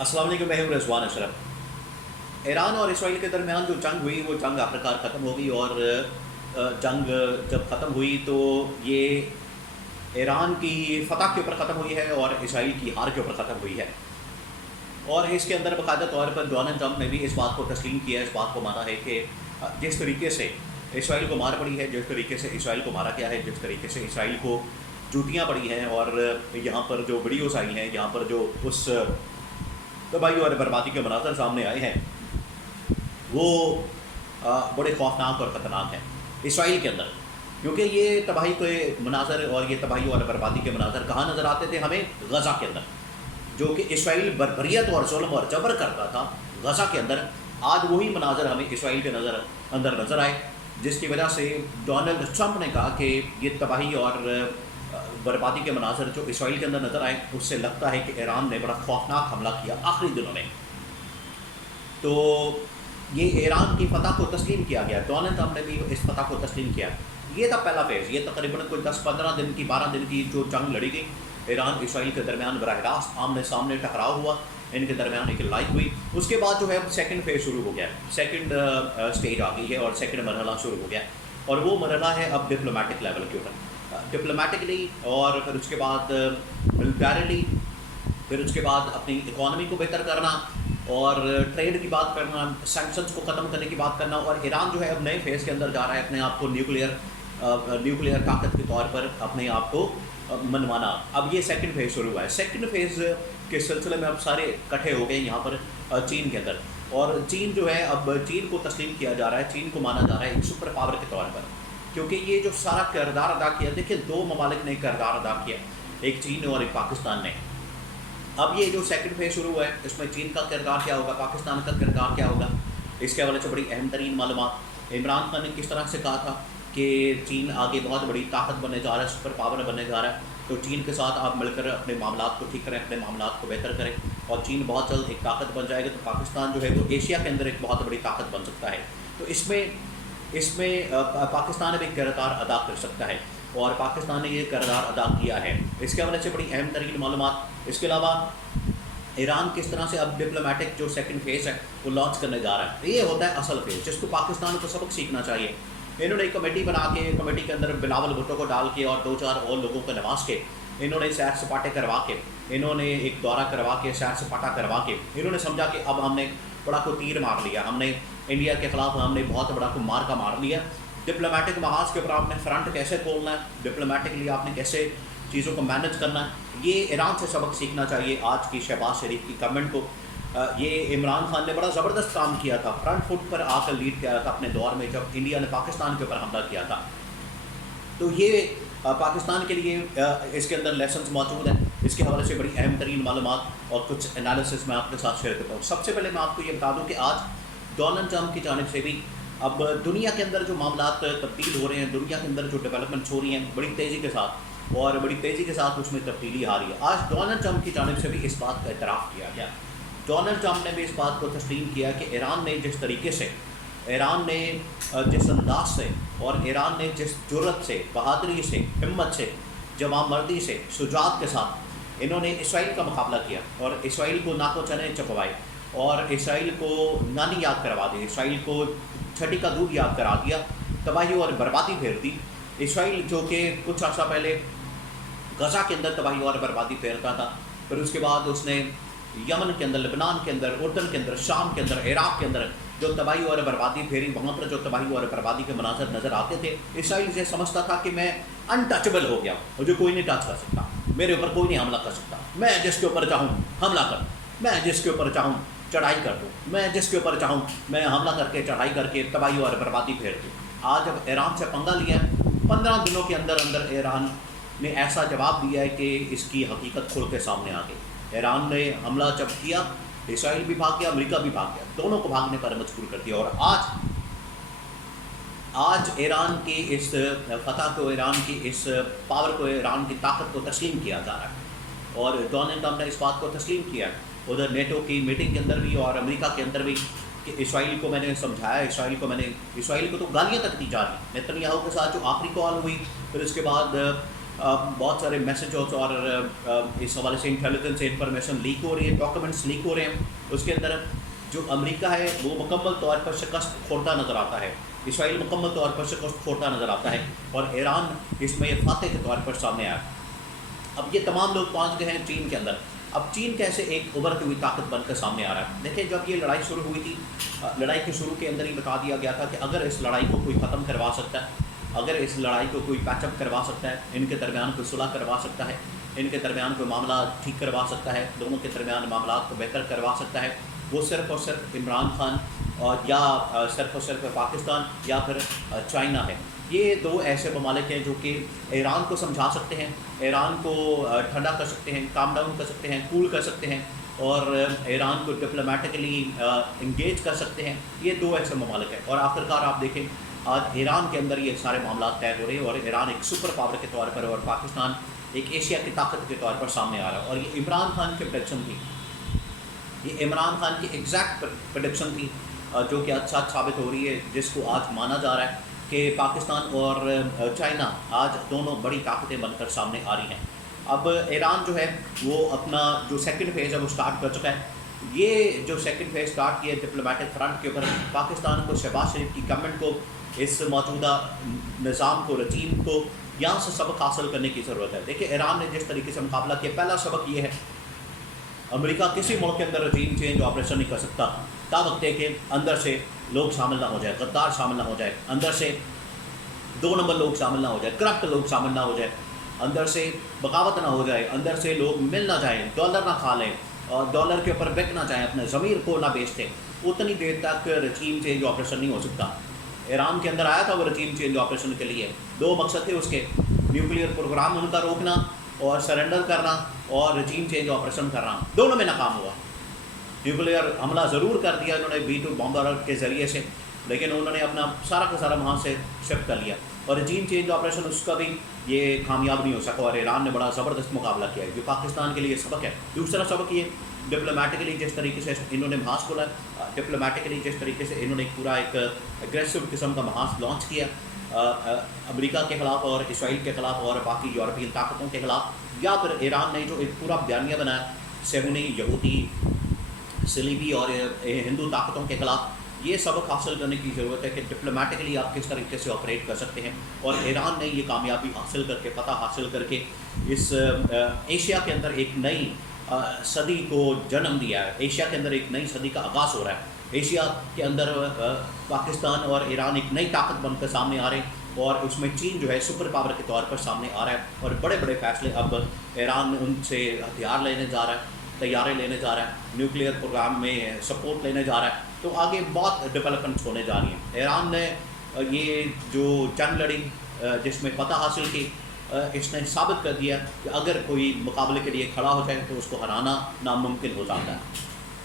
अस्सलाम वालेकुम, मैं हूं रिजवान अशरफ। ईरान और इसराइल के दरमियान जो जंग हुई वो जंग आखिरकार ख़त्म हो गई। और जंग जब ख़त्म हुई तो ये ईरान की फ़तह के ऊपर ख़त्म हुई है और इसराइल की हार के ऊपर ख़त्म हुई है। और इसके अंदर बाकायदा तौर पर डोनाल्ड ट्रंप ने भी इस बात को तस्लीम किया, इस बात को माना है कि जिस तरीके से इसराइल को मार पड़ी है, जिस तरीके से इसराइल को मारा गया है, जिस तरीके से इसराइल को जूतियाँ पड़ी हैं, और यहाँ पर जो वीडियोज़ आई हैं, यहाँ पर जो उस तबाही और बर्बादी के मनाज़र सामने आए हैं, वो बड़े खौफनाक और ख़तरनाक हैं इसराइल के अंदर। क्योंकि ये तबाही के मनाज़र और ये तबाही और बर्बादी के मनाज़र कहाँ नज़र आते थे हमें? गज़ा के अंदर, जो कि इसराइल बर्बरियत और जुल्म और जबर करता था गज़ा के अंदर। आज वही मनाज़र हमें इसराइल के अंदर नज़र आए, जिसकी वजह से डोनाल्ड ट्रंप ने कहा कि ये तबाही और बर्बादी के मनाज़र जो इसराइल के अंदर नज़र आए, उससे लगता है कि ईरान ने बड़ा खौफनाक हमला किया आखिरी दिनों में। तो ये ईरान की फ़तह को तस्लीम किया गया, डोनाल्ड ट्रंप ने भी इस फ़तह को तस्लीम किया। ये था पहला फेज़। ये तकरीबन कोई 10-15 दिन की 12 दिन की जो जंग लड़ी गई, ईरान इसराइल के दरमियान बराह रास्त आमने सामने टकराव हुआ, इनके दरमियान एक लड़ाई हुई। उसके बाद जो है सेकंड फेज़ शुरू हो गया, सेकंड स्टेज आ गई है और सेकंड मरहला शुरू हो गया। और वो मरहला है अब डिप्लोमेटिक लेवल के ऊपर, डिप्लोमेटिकली, और फिर उसके बाद मिलिटरीली, फिर उसके बाद अपनी इकॉनमी को बेहतर करना और ट्रेड की बात करना, सैंक्शंस को ख़त्म करने की बात करना। और ईरान जो है अब नए फेज़ के अंदर जा रहा है, अपने आप को न्यूक्लियर ताकत के तौर पर अपने आप को मनवाना। अब ये सेकंड फेज़ शुरू हुआ है। सेकंड फेज़ के सिलसिले में अब सारे इकट्ठे हो गए यहाँ पर चीन के अंदर। और चीन जो है, अब चीन को तस्लीम किया जा रहा है, चीन को माना जा रहा है एक सुपर पावर के तौर पर, क्योंकि ये जो सारा किरदार अदा किया, देखिए 2 ममालिक ने किरदार अदा किया, एक चीन और एक पाकिस्तान ने। अब ये जो सेकंड फेज़ शुरू हुआ है, इसमें चीन का किरदार क्या होगा, पाकिस्तान का किरदार क्या होगा, इसके हवाले से बड़ी अहम तरीन मालूमात। इमरान खान ने किस तरह से कहा था कि चीन आगे बहुत बड़ी ताकत बनने जा रहा है, सुपर पावर बनने जा रहा है, तो चीन के साथ आप मिलकर अपने मामलात को ठीक करें, अपने मामलात को बेहतर करें, और चीन बहुत जल्द एक ताकत बन जाएगा। तो पाकिस्तान जो है वो एशिया के अंदर एक बहुत बड़ी ताकत बन सकता है। तो इसमें पाकिस्तान भी किरदार अदा कर सकता है, और पाकिस्तान ने ये किरदार अदा किया है। इसके हवाले से बड़ी अहम तरीन मालूमात। इसके अलावा ईरान किस तरह से अब डिप्लोमेटिक जो सेकंड फेज़ है वो लॉन्च करने जा रहा है। ये होता है असल फेज़, जिसको पाकिस्तान को सबक सीखना चाहिए। इन्होंने एक कमेटी बना के, कमेटी के अंदर बिलावल भुट्टो को डाल के और 2-4 और लोगों को नवाज के, इन्होंने सैर सपाटे करवा के, इन्होंने एक दौरा करवा के, सैर सपाटा करवा के, इन्होंने समझा कि अब हमने बड़ा को तीर मार लिया, हमने इंडिया के ख़िलाफ़ हमने बहुत बड़ा को मार का मार लिया। डिप्लोमेटिक महाज के ऊपर आपने फ्रंट कैसे खोलना है, डिप्लोमेटिकली आपने कैसे चीज़ों को मैनेज करना है, ये ईरान से सबक सीखना चाहिए आज की शहबाज शरीफ की गवर्नमेंट को। ये इमरान खान ने बड़ा ज़बरदस्त काम किया था, फ्रंट फुट पर आकर लीड किया था अपने दौर में, जब इंडिया ने पाकिस्तान के ऊपर हमला किया था। तो ये पाकिस्तान के लिए इसके अंदर लेसन्स मौजूद हैं। इसके हवाले से बड़ी अहम तरीन मालूमात और कुछ एनालिसिस मैं आपके साथ शेयर करता हूँ। सबसे पहले मैं आपको ये बता दूँ कि आज डोनाल्ड ट्रंप की जानिब से भी अब दुनिया के अंदर जो मामलात तब्दील हो रहे हैं, दुनिया के अंदर जो डेवलपमेंट्स हो रही हैं बड़ी तेज़ी के साथ, और बड़ी तेज़ी के साथ उसमें तब्दीली आ रही है। आज डोनाल्ड ट्रंप की जानिब से भी इस बात का इतराफ़ किया गया। डोनाल्ड ट्रंप ने भी इस बात को तस्लीम किया कि ईरान ने जिस तरीके से, ईरान ने जिस अंदाज से, और ईरान ने जिस जुर्रत से, बहादुरी से, हिम्मत से, जवामर्दी से, शुजात के साथ इन्होंने इसराइल का मुकाबला किया, और इसराइल को नाको चने चपवाए, और इसराइल को नानी याद करवा दी, इसराइल को छठी का दूध याद करा दिया, तबाही और बर्बादी फेर दी। इसराइल जो कि कुछ अर्सा पहले गज़ा के अंदर तबाही और बर्बादी फेरता था, फिर उसके बाद उसने यमन के अंदर, लेबनान के अंदर, उर्दन के अंदर, शाम के अंदर, इराक़ के अंदर जो तबाही और बर्बादी फेरी, वहाँ पर जो तबाही और बर्बादी के मनाज़र नज़र आते थे, इसराइल इसे समझता था कि मैं अनटचेबल हो गया, मुझे कोई नहीं टच कर सकता, मेरे ऊपर कोई नहीं हमला कर सकता, मैं जिसके ऊपर चाहूँ हमला कर, मैं जिसके ऊपर चाहूँ चढ़ाई कर दूँ, मैं जिसके ऊपर चाहूँ मैं हमला करके, चढ़ाई करके तबाही और बर्बादी फेर दूँ। आज जब ईरान से पंगा लिया, 15 दिनों के अंदर अंदर ईरान ने ऐसा जवाब दिया है कि इसकी हकीकत खुल के सामने आ गई। ईरान ने हमला जब किया, इसराइल भी भाग गया, अमेरिका भी भाग गया, दोनों को भागने पर मजबूर कर दिया। और आज ईरान की इस फ़तह को, ईरान की इस पावर को, ईरान की ताकत को तस्लीम किया जा रहा है, और डोनाल्ड ट्रंप ने इस बात को तस्लीम किया उधर नेटो की मीटिंग के अंदर भी और अमेरिका के अंदर भी, कि इसराइल को मैंने समझाया, इसराइल को तो गालियाँ तक दी जा रही। नेतन्याहू के साथ जो आखिरी कॉल हुई, फिर उसके बाद بہت سارے میسیجز اور اس حوالے سے انٹیلیجنس انفارمیشن لیک ہو رہی ہے، ڈاکومنٹس لیک ہو رہے ہیں. اس کے اندر جو امریکہ ہے وہ مکمل طور پر شکست کھوڑتا نظر آتا ہے، اسرائیل مکمل طور پر شکست کھوڑتا نظر آتا ہے، اور ایران اس میں فاتح کے طور پر سامنے آیا. اب یہ تمام لوگ پہنچ گئے ہیں چین کے اندر. اب چین کیسے ایک ابھرتی ہوئی طاقت بن کر سامنے آ رہا ہے؟ دیکھیں جب یہ لڑائی شروع ہوئی تھی، لڑائی کے شروع کے اندر ہی بتا دیا گیا تھا کہ اگر اس لڑائی کو کوئی ختم کروا سکتا ہے، اگر اس لڑائی کو کوئی پیچ اپ کروا سکتا ہے، ان کے درمیان کوئی صلح کروا سکتا ہے، ان کے درمیان کوئی معاملہ ٹھیک کروا سکتا ہے، دونوں کے درمیان معاملات کو بہتر کروا سکتا ہے، وہ صرف اور صرف عمران خان یا صرف اور صرف پاکستان یا پھر چائنا ہے. یہ دو ایسے ممالک ہیں جو کہ ایران کو سمجھا سکتے ہیں، ایران کو ٹھنڈا کر سکتے ہیں، کام ڈاؤن کر سکتے ہیں، کول کر سکتے ہیں، اور ایران کو ڈپلومیٹکلی انگیج کر سکتے ہیں. یہ دو ایسے ممالک ہیں، اور آخرکار آپ دیکھیں آج ایران کے اندر یہ سارے معاملات طے ہو رہے ہیں، اور ایران ایک سپر پاور کے طور پر اور پاکستان ایک ایشیا کی طاقت کے طور پر سامنے آ رہا ہے. اور یہ عمران خان کی پریڈکشن تھی، یہ عمران خان کی ایگزیکٹ پریڈکشن تھی جو کہ اچھا ثابت ہو رہی ہے، جس کو آج مانا جا رہا ہے کہ پاکستان اور چائنا آج دونوں بڑی طاقتیں بن کر سامنے آ رہی ہیں. اب ایران جو ہے وہ اپنا جو سیکنڈ فیز ہے وہ سٹارٹ کر چکا ہے. یہ جو سیکنڈ فیز سٹارٹ کیا ہے ڈپلومیٹک فرنٹ کے اوپر، پاکستان کو، شہباز شریف کی گورنمنٹ کو، اس موجودہ نظام کو، رجیم کو یہاں سے سبق حاصل کرنے کی ضرورت ہے. دیکھیں ایران نے جس طریقے سے مقابلہ کیا، پہلا سبق یہ ہے امریکہ کسی ملک کے اندر رجیم چینج آپریشن نہیں کر سکتا تا وقت ہے کہ اندر سے لوگ شامل نہ ہو جائے، غدار شامل نہ ہو جائے، اندر سے 2 نمبر لوگ شامل نہ ہو جائے، کرپٹ لوگ شامل نہ ہو جائے، اندر سے بغاوت نہ ہو جائے، اندر سے لوگ مل نہ جائیں، ڈالر نہ کھا لیں اور ڈالر کے اوپر بک نہ جائیں، اپنے ضمیر کو نہ بیچتے. اتنی دیر تک رجیم چینج آپریشن نہیں ہو سکتا. ایران کے اندر آیا تھا وہ رجیم چینج آپریشن کے لیے، 2 مقصد تھے اس کے، نیوکلیئر پروگرام ان کا روکنا اور سرنڈر کرنا اور رجیم چینج آپریشن کرنا. دونوں میں ناکام ہوا. نیوکلیئر حملہ ضرور کر دیا انہوں نے B-2 بمبر کے ذریعے سے، لیکن انہوں نے اپنا سارا کا سارا وہاں سے شفٹ کر لیا، اور رجیم چینج آپریشن اس کا بھی یہ کامیاب نہیں ہو سکا، اور ایران نے بڑا زبردست مقابلہ کیا ہے جو پاکستان کے لیے سبق ہے. دوسرا سبق یہ ڈپلومیٹکلی جس طریقے سے انہوں نے محاذ کھولا، ڈپلومیٹکلی جس طریقے سے انہوں نے پورا ایک اگریسو قسم کا محاذ لانچ کیا امریکہ کے خلاف اور اسرائیل کے خلاف اور باقی یورپین طاقتوں کے خلاف، یا پھر ایران نے جو ایک پورا بیانیہ بنایا صہیونی، یہودی، صلیبی اور ہندو طاقتوں کے خلاف. یہ سبق حاصل کرنے کی ضرورت ہے کہ ڈپلومیٹکلی آپ کس طریقے سے آپریٹ کر سکتے ہیں، اور ایران نے یہ کامیابی حاصل کر کے، فتح حاصل کر کے اس ایشیا کے اندر ایک نئی صدی کو جنم دیا ہے. ایشیا کے اندر ایک نئی صدی کا آغاز ہو رہا ہے. ایشیا کے اندر پاکستان اور ایران ایک نئی طاقت بن کر سامنے آ رہے ہیں، اور اس میں چین جو ہے سپر پاور کے طور پر سامنے آ رہا ہے، اور بڑے بڑے فیصلے اب ایران ان سے ہتھیار لینے جا رہا ہے، طیارے لینے جا رہا ہے، نیوکلیئر پروگرام میں سپورٹ لینے جا رہا ہے. تو آگے بہت ڈیولپمنٹس ہونے جا رہی ہیں. ایران نے یہ جو جنگ لڑی، جس میں فتح حاصل کی، اس نے ثابت کر دیا کہ اگر کوئی مقابلے کے لیے کھڑا ہو جائے تو اس کو ہرانا ناممکن ہو جاتا ہے.